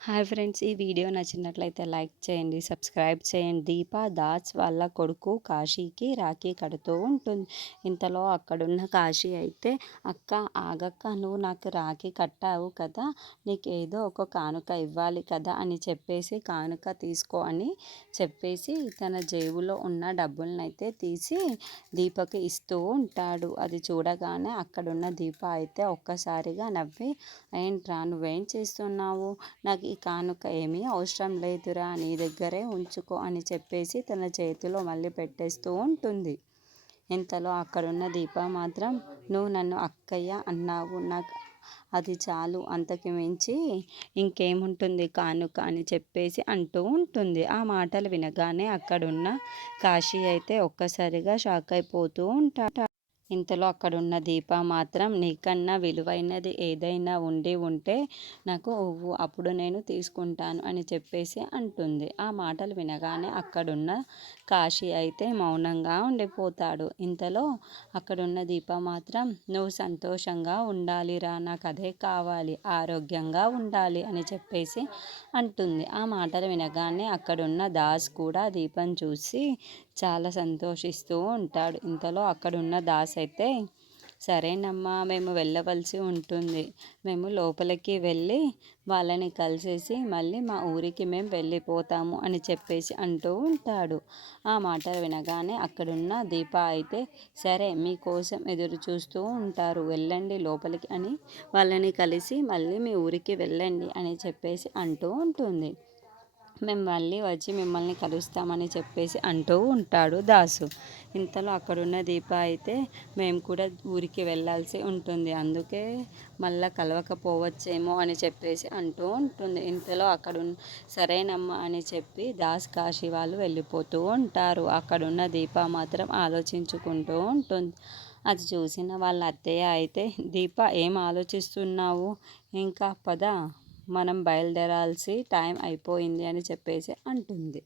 Hi friends, ఈ video నచ్చినట్లయితే like చేయండి, సబ్స్క్రైబ్ చేయండి. దీప దాస్ వాళ్ళ కొడుకు కాశీకి రాఖీ కడుతూ ఉంటుంది. ఇంతలో అక్కడున్న కాశీ అయితే, అక్క ఆగక్క, నువ్వు నాకు రాఖీ కట్టావు కదా, నీకు ఏదో ఒక కానుక ఇవ్వాలి కదా అని చెప్పేసి కానుక తీసుకో అని చెప్పేసి తన జేబులో ఉన్న డబ్బులనైతే తీసి దీపకి ఇస్తూ ఉంటాడు. అది చూడగానే అక్కడున్న దీప అయితే ఒక్కసారిగా నవ్వి, ఏంట్రా నువ్వేం చేస్తున్నావు, నాకు ఈ కానుక ఏమీ అవసరం లేదురా, నీ దగ్గరే ఉంచుకో అని చెప్పేసి తన చేతిలో మళ్ళీ పెట్టేస్తూ ఉంటుంది. ఇంతలో అక్కడున్న దీప మాత్రం, నువ్వు నన్ను అక్కయ్య అన్నావు, నాకు అది చాలు, అంతకు మించి ఇంకేముంటుంది కానుక అని చెప్పేసి అంటూ ఉంటుంది. ఆ మాటలు వినగానే అక్కడున్న కాశీ అయితే ఒక్కసారిగా షాక్ అయిపోతూ ఉంటాడు. ఇంతలో అక్కడున్న దీప మాత్రం, నీకన్నా విలువైనది ఏదైనా ఉంటే నాకు ఇవ్వు, అప్పుడు నేను తీసుకుంటాను అని చెప్పేసి అంటుంది. ఆ మాటలు వినగానే అక్కడున్న కాశీ అయితే మౌనంగా ఉండిపోతాడు. ఇంతలో అక్కడున్న దీప మాత్రం, నువ్వు సంతోషంగా ఉండాలిరా, నాకు అదే కావాలి, ఆరోగ్యంగా ఉండాలి అని చెప్పేసి అంటుంది. ఆ మాటలు వినగానే అక్కడున్న దాస్ కూడా దీపం చూసి చాలా సంతోషిస్తూ ఉంటాడు. ఇంతలో అక్కడున్న దాస్ అయితే, సరేనమ్మా, మేము వెళ్ళవలసి ఉంటుంది, మేము లోపలికి వెళ్ళి వాళ్ళని కలిసేసి మళ్ళీ మా ఊరికి మేము వెళ్ళిపోతాము అని చెప్పేసి అంటూ ఉంటాడు. ఆ మాటలు వినగానే అక్కడున్న దీప అయితే, సరే మీకోసం ఎదురు చూస్తూ ఉంటారు, వెళ్ళండి లోపలికి అని వాళ్ళని కలిసి మళ్ళీ మీ ఊరికి వెళ్ళండి అని చెప్పేసి అంటూ ఉంటుంది. మేము మళ్ళీ వచ్చి మిమ్మల్ని కలుస్తామని చెప్పేసి అంటూ ఉంటాడు దాసు. ఇంతలో అక్కడున్న దీప అయితే, మేము కూడా ఊరికి వెళ్ళాల్సి ఉంటుంది, అందుకే మళ్ళీ కలవకపోవచ్చేమో అని చెప్పేసి అంటూ ఉంటుంది. ఇంతలో సరేనమ్మా అని చెప్పి దాస్ కాశీ వాళ్ళు వెళ్ళిపోతూ ఉంటారు. అక్కడున్న దీప మాత్రం ఆలోచించుకుంటూ ఉంటుంది. అది చూసిన వాళ్ళ అత్తయ్య అయితే, దీప ఏం ఆలోచిస్తున్నావు, ఇంకా పద, మనం బయలుదేరాల్సి టైం అయిపోయింది అని చెప్పేసి అంటుంది.